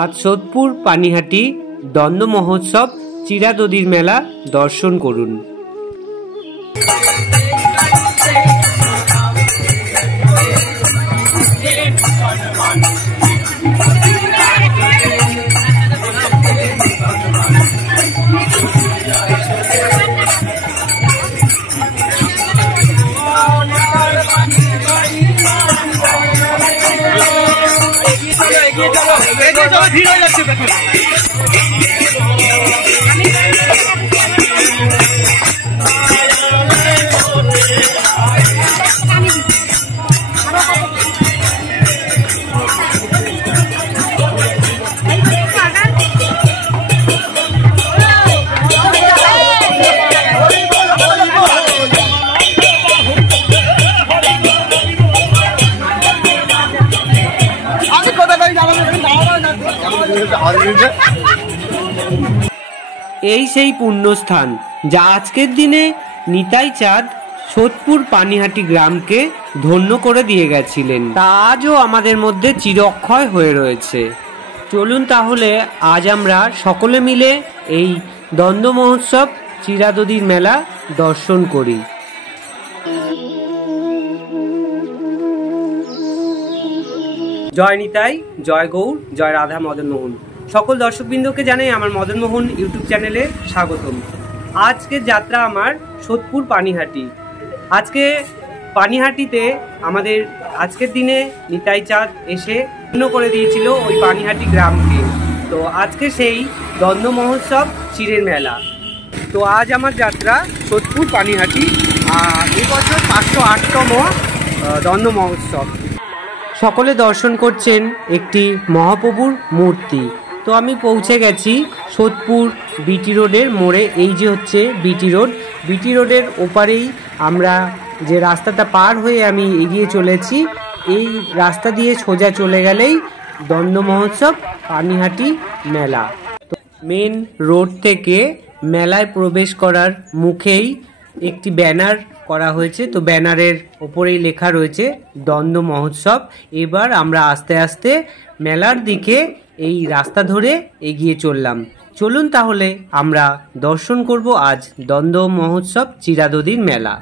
আজ সোদপুর পানিহাটি দ্বন্দ্ব মহোৎসব চিরাদদির মেলা দর্শন করুন। ভিড় হয়ে যাচ্ছে দেখুন। এই সেই পুণ্যস্থান যা আজকের দিনে নিতাই চাঁদ সোদপুর পানিহাটি গ্রামকে ধন্য করে দিয়ে গেছিলেন, তা আজও আমাদের মধ্যে চিরক্ষয় হয়ে রয়েছে। চলুন তাহলে আজ আমরা সকলে মিলে এই দ্বন্দ্ব মহোৎসব চিরাদদির মেলা দর্শন করি। জয় নিতাই, জয় গৌর, জয় রাধা মদন মোহন। সকল দর্শকবৃন্দকে জানাই আমার মদন মোহন ইউটিউব চ্যানেলে স্বাগতম। আজকের যাত্রা আমার সোদপুর পানিহাটি। আজকে পানিহাটিতে আমাদের আজকের দিনে নিতাই চাঁদ এসে পূর্ণ করে দিয়েছিল ওই পানিহাটি গ্রামকে। তো আজকে সেই দ্বন্দ্ব মহোৎসব চিরের মেলা। তো আজ আমার যাত্রা সোদপুর পানিহাটি, আর এই বছর 508তম দ্বন্দ্ব মহোৎসব। সকলে দর্শন করছেন একটি মহাপ্রভুর মূর্তি। তো আমি পৌঁছে গেছি সোদপুর বিটি রোডের মোড়ে। এই যে হচ্ছে বিটি রোড, বিটি রোডের ওপারেই আমরা যে রাস্তাটা পার হয়ে আমি এগিয়ে চলেছি, এই রাস্তা দিয়ে সোজা চলে গেলেই দ্বন্দ্ব মহোৎসব পানিহাটি মেলা। তো মেন রোড থেকে মেলায় প্রবেশ করার মুখেই একটি ব্যানার করা হয়েছে। তো ব্যানারের ওপরেই লেখা রয়েছে দ্বন্দ্ব মহোৎসব। এবার আমরা আস্তে আস্তে মেলার দিকে এই রাস্তা ধরে এগিয়ে চললাম। চলুন তাহলে আমরা দর্শন করব আজ দ্বন্দ্ব মহোৎসব চিরাদদির মেলা।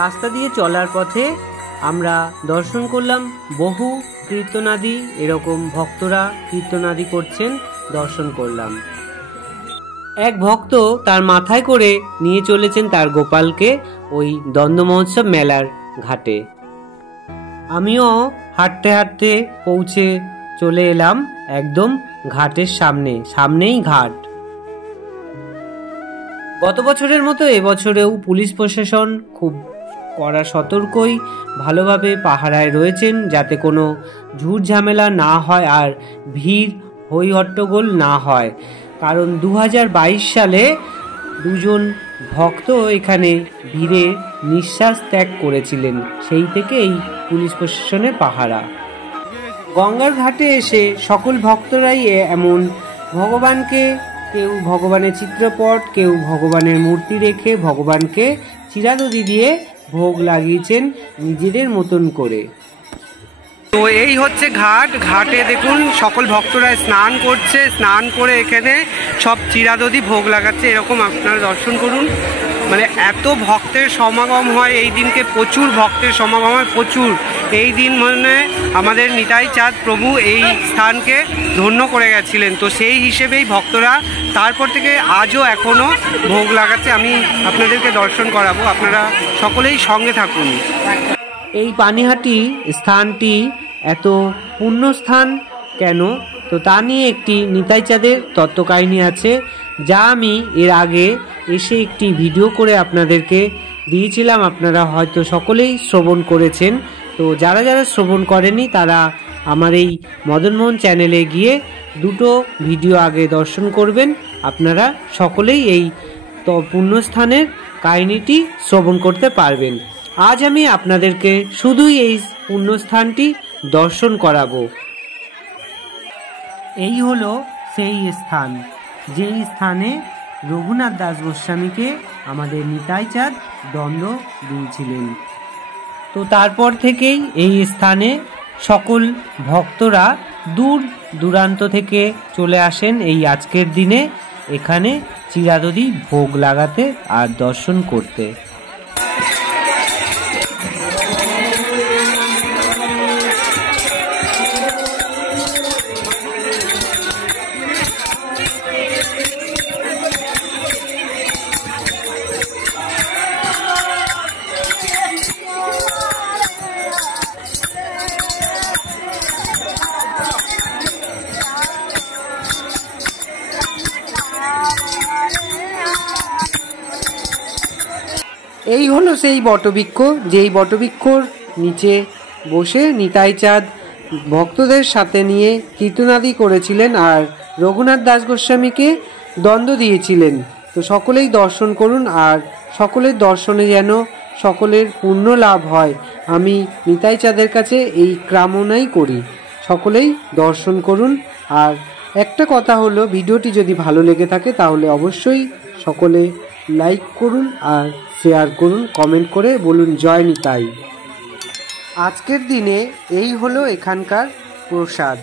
রাস্তা দিয়ে চলার পথে আমরা দর্শন করলাম বহু কীর্তনাদি, এরকম ভক্তরা কীর্তনাদি করছেন, দর্শন করলাম। এক ভক্ত তার মাথায় করে নিয়ে চলেছেন তার গোপালকে ওই দ্বন্দ্ব মহোৎসব মেলার ঘাটে। আমিও হাঁটতে হাঁটতে পৌঁছে চলে এলাম একদম ঘাটের সামনেই ঘাট। গত বছরের মতো এবছরেও পুলিশ প্রশাসন খুব কড়া সতর্কই ভালোভাবে পাহারায় রয়েছেন, যাতে কোনো ঝুট ঝামেলা না হয় আর ভিড় হই হট্টগোল না হয়। কারণ 2022 সালে দুজন ভক্ত এখানে ভিড়ে নিঃশ্বাস ত্যাগ করেছিলেন, সেই থেকে এই পুলিশ প্রশাসনের পাহারা। গঙ্গার ঘাটে এসে সকল ভক্তরাই এমন ভগবানকে, কেউ ভগবানের চিত্রপট, কেউ ভগবানের মূর্তি রেখে ভগবানকে চিরাদদি দিয়ে ভোগ লাগিয়েছেন নিজেদের মতন করে। তো এই হচ্ছে ঘাট। ঘাটে দেখুন সকল ভক্তরা স্নান করছে, স্নান করে এখানে সব চিরাদদি ভোগ লাগাচ্ছে। এরকম আপনারা দর্শন করুন, মানে এত ভক্তের সমাগম হয় এই দিনকে, প্রচুর ভক্তের সমাগম হয় প্রচুর। এই দিন মানে আমাদের নিতাই চাঁদ প্রভু এই স্থানকে ধন্য করে গেছিলেন। তো সেই হিসেবেই ভক্তরা তারপর থেকে আজও এখনও ভোগ লাগাচ্ছে। আমি আপনাদেরকে দর্শন করাবো, আপনারা সকলেই সঙ্গে থাকুন। এই পানিহাটি স্থানটি এত পুণ্যস্থান কেন তো তা নিয়ে একটি নিতাই চাঁদের তত্ত্বকাহিনী আছে, যা আমি এর আগে এসে একটি ভিডিও করে আপনাদেরকে দিয়েছিলাম। আপনারা হয়তো সকলেই শ্রবণ করেছেন। তো যারা যারা শ্রবণ করেনি তারা আমার এই মদনমোহন চ্যানেলে গিয়ে দুটো ভিডিও আগে দর্শন করবেন। আপনারা সকলেই এই পুণ্যস্থানের কাহিনীটি শ্রবণ করতে পারবেন। আজ আমি আপনাদেরকে শুধুই এই পুণ্যস্থানটি দর্শন করাবো। এই হলো সেই স্থান, যেই স্থানে রঘুনাথ দাস গোস্বামীকে আমাদের নিতাই চাঁদ দণ্ড দিয়েছিলেন। তো তারপর থেকেই এই স্থানে সকল ভক্তরা দূর দূরান্ত থেকে চলে আসেন এই আজকের দিনে এখানে চিরাদধি ভোগ লাগাতে আর দর্শন করতে। এই হলো সেই বটবৃক্ষ, যেই বটবৃক্ষর নিচে বসে নিতাই চাঁদ ভক্তদের সাথে নিয়ে কীর্তনাদি করেছিলেন আর রঘুনাথ দাস গোস্বামীকে দণ্ড দিয়েছিলেন। তো সকলেই দর্শন করুন, আর সকলের দর্শনে যেন সকলের পুণ্য লাভ হয়, আমি নিতাই চাঁদের কাছে এই কামনাই করি। সকলেই দর্শন করুন। আর একটা কথা হলো, ভিডিওটি যদি ভালো লেগে থাকে তাহলে অবশ্যই সকলে লাইক করুন আর শেয়ার করুন, কমেন্ট করে বলুন জয় নিতাই। আজকের দিনে এই হলো এখানকার প্রসাদ,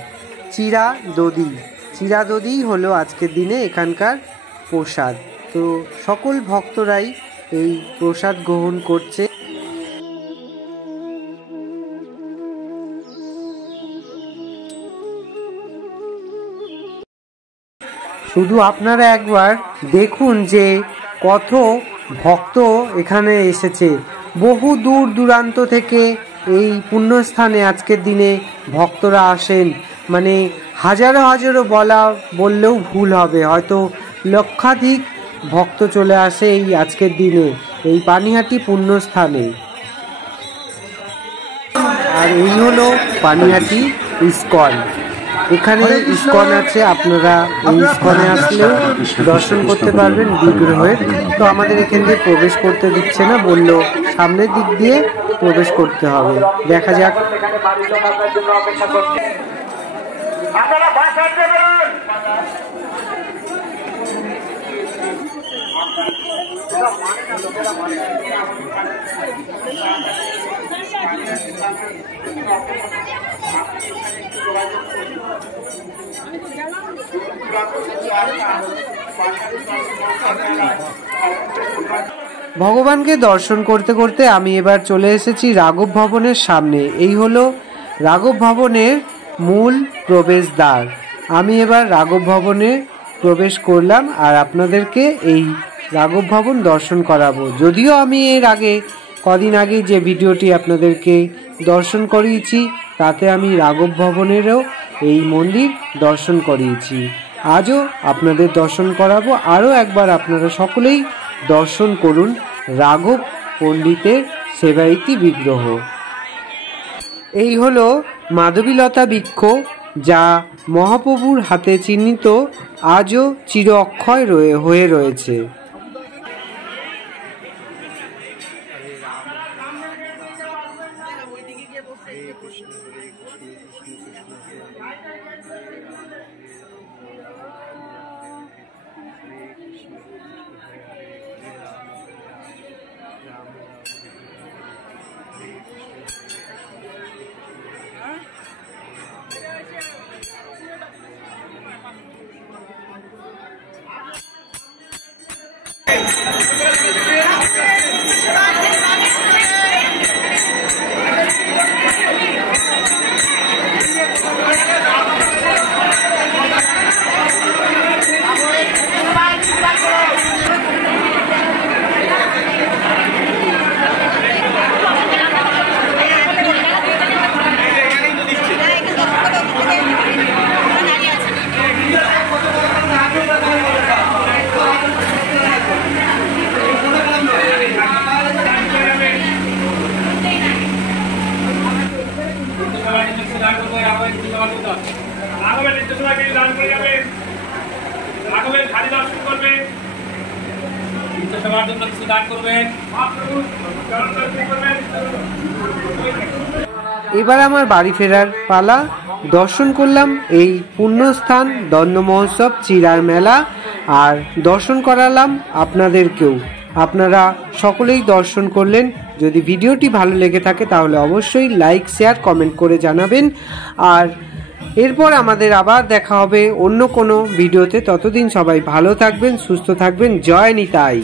চিরা দধি। চিরা দধি হলো আজকের দিনে এখানকার প্রসাদ। তো সকল ভক্তরাই এই প্রসাদ গ্রহণ করছে। শুধু আপনারা একবার দেখুন যে কত ভক্ত এখানে এসেছে, বহু দূর দূরান্ত থেকে এই পুণ্যস্থানে আজকের দিনে ভক্তরা আসেন। মানে হাজারো হাজারো বললেও ভুল হবে, হয়তো লক্ষাধিক ভক্ত চলে আসে এই আজকের দিনে এই পানিহাটি পুণ্যস্থানে। আর এই হলো পানিহাটি ইস্কন। এখানে ইস্কন আছে, আপনারা এই ইস্কনে আসলেও দর্শন করতে পারবেন বিগ্রহের। তো আমাদের এখান দিয়ে প্রবেশ করতে দিচ্ছে না, বললো সামনের দিক দিয়ে প্রবেশ করতে হবে। দেখা যাক। ভগবানকে দর্শন করতে করতে আমি এবার চলে এসেছি রাঘব ভবনের সামনে। এই হলো রাঘব ভবনের মূল প্রবেশদ্বার। আমি এবার রাঘব ভবনে প্রবেশ করলাম আর আপনাদেরকে এই রাঘব ভবন দর্শন করাবো। যদিও আমি এর আগে কদিন আগে যে ভিডিওটি আপনাদেরকে দর্শন করিয়েছি তাতে আমি রাঘব ভবনেরও এই মন্দির দর্শন করিয়েছি। আজও আপনাদের দর্শন করাবো। আরও একবার আপনারা সকলেই দর্শন করুন রাঘব পণ্ডিতের সেবায়িতী বিগ্রহ। এই হলো মাধবীলতা বৃক্ষ, যা মহাপ্রভুর হাতে চিহ্নিত, আজও চির অক্ষয় হয়ে রয়েছে। জন্য কিছু দান করবে, রাঘবের কিছু সবার জন্য রাঘবের নির্দেশনাকে দান করে যাবে, রাঘবের শাড়ি দর্শন করবে, সবার জন্য কিছু দান করবে। এবার আমার বাড়ি ফেরার পালা। দর্শন করলাম এই পুণ্যস্থান দণ্ড মহোৎসব চিরার মেলা, আর দর্শন করালাম আপনাদেরকেও। আপনারা সকলেই দর্শন করলেন। যদি ভিডিওটি ভালো লেগে থাকে তাহলে অবশ্যই লাইক, শেয়ার, কমেন্ট করে জানাবেন। আর এরপর আমাদের আবার দেখা হবে অন্য কোনো ভিডিওতে। ততদিন সবাই ভালো থাকবেন, সুস্থ থাকবেন। জয় নিতাই।